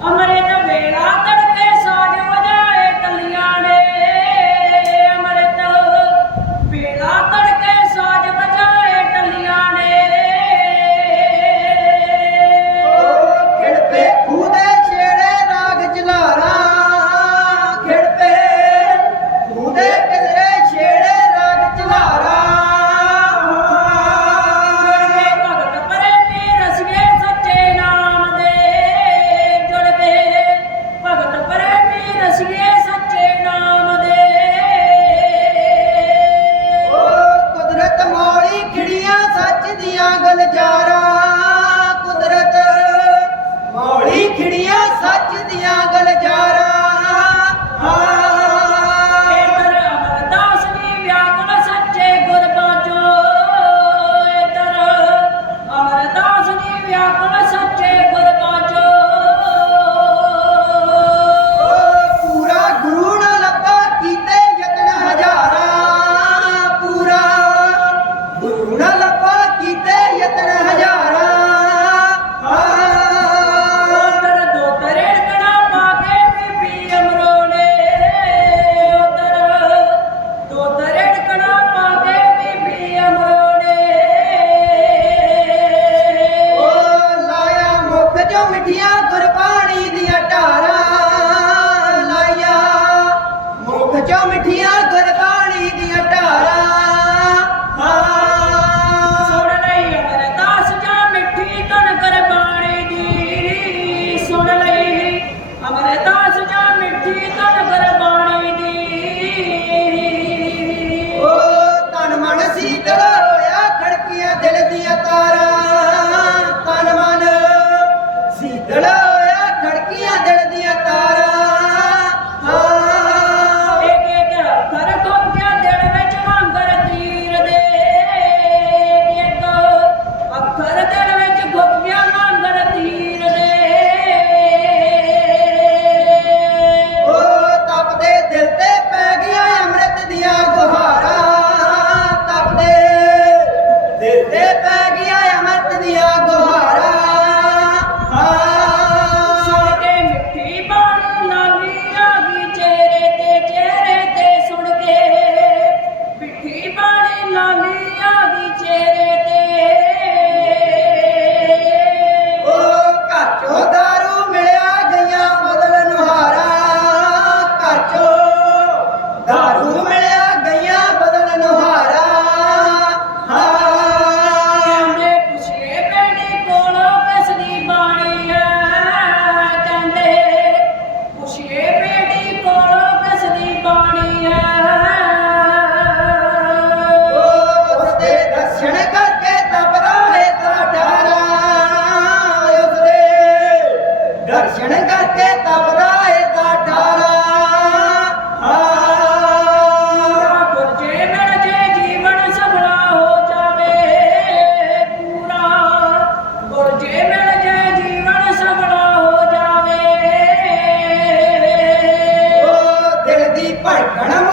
あんま ਨਿਖੜੀਆਂ ਸੱਚ ਦੀਆਂ ਗਲਜਾਰਾਂ ਕੁਦਰਤ? ਮੌੜੀ ਖਿੜੀਆਂ ਸੱਚ ਦੀਆਂ ਇਕੱਠੀਆਂ ਗੁਰਬਾਣੀ ਦੀਆਂ ਢਾਰਾਂ ਲਾਇਆ ਮੁਖ ਚੋਂ ਮਿੱਠੀਆਂ Hello. ಹಣ